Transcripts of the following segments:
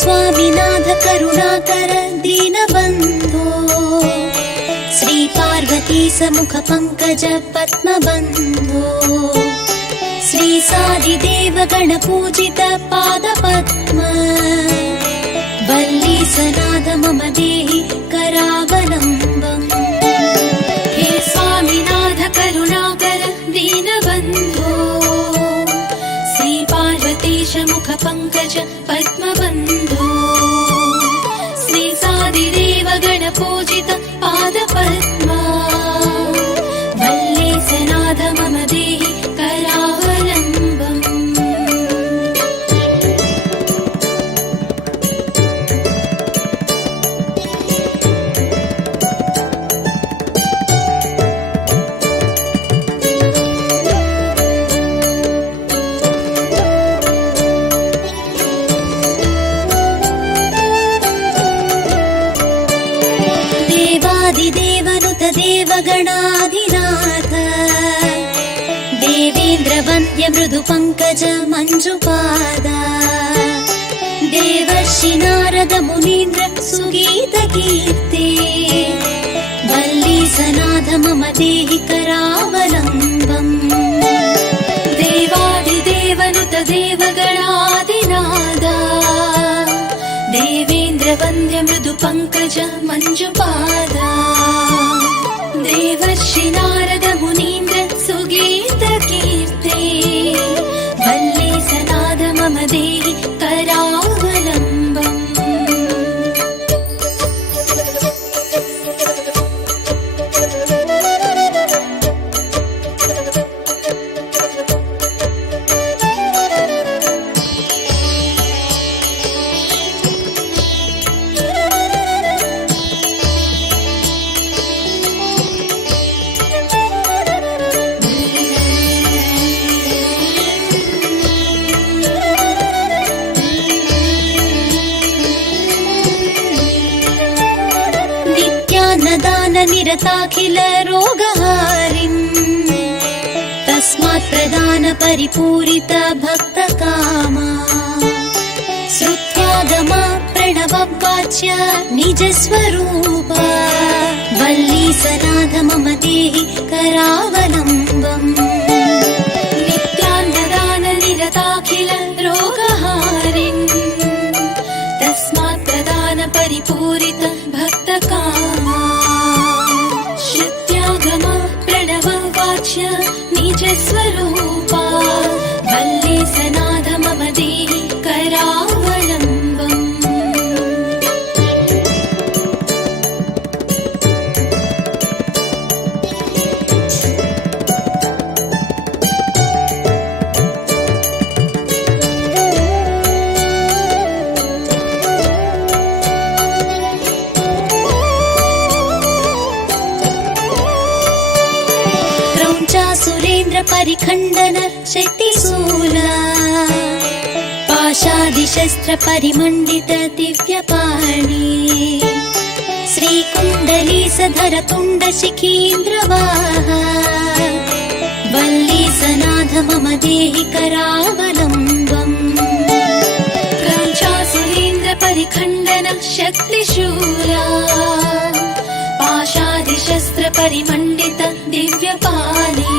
स्वामिनाथ करुणाकर दीनबन्धो श्री पार्वती समुख पंकज पद्मबन्धो श्री सादिदेव गणपूजित पादपद्म वल्लीसनाथ मम देहि करावलम्बम्। हे स्वामिनाथ करुणाकर दीनबन्धो श्री पार्वतीश मुख पंकज पद्मबन्धो श्री सादिदेव गणपूजित पादपद्म वल्लीसनाथ मम देहि करावलम्बम्। देवादिदेवनुत देवगणाधिनाथ देवेन्द्र वन्द्य मृदु पंकज मंजुपादा देवर्षि नारद मुनीन्द्र सुगीत कीर्ते वल्लीसनाथ मम देहि करावलम्बम्। देवादिदेवनुत देवगणाधिनाथ देवेन्द्र वन्द्य मृदु पंकज मंजुपादा देवर्षि नारद मुनीन्द्र सुगीत कीर्ते वल्लीसनाथ मम देहि करावलम्बम्। नित्यान्नदान निरताखिल रोगहारिम् तस्मात् प्रदान परिपूरित भक्तकामा श्रुत्यागमा प्रणववाच्य निज स्वरूप वल्लीसनाथ मम देहि करावलम्बम्। नित्यान्नदान निरताखिल रोगहारिम् तस्मात् प्रदान परिपूरित भक्तकामा श्रुत्यागमा प्रणववाच्य निज स्वरूपा वल्लीसनाथ मम देहि करावलम्बम्। सुरेन्द्र परिखण्डन शक्तिशूला पाशादिशस्त्र परिमण्डित दिव्यपाणि श्रीकुण्डलीसधर तुण्ड शिखीन्द्रवाहा वल्लीसनाथ मम देहि करावलम्बम्। सुरेन्द्र परिखण्डन शक्तिशूला पाशादिशस्त्र परिमण्डित दिव्यपाणि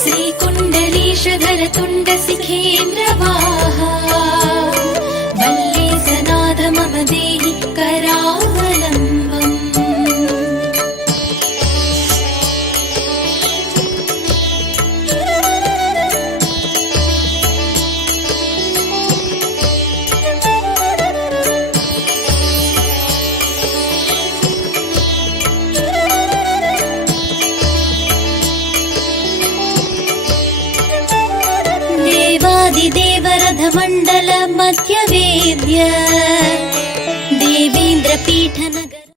श्रीकुण्डलीशधर तुण्ड शिखेन्द्रवाहा वल्लीसनाथ मम देहि करावलम्बम्। देवरथ मण्डल मध्यवेद्य देवेन्द्र पीठन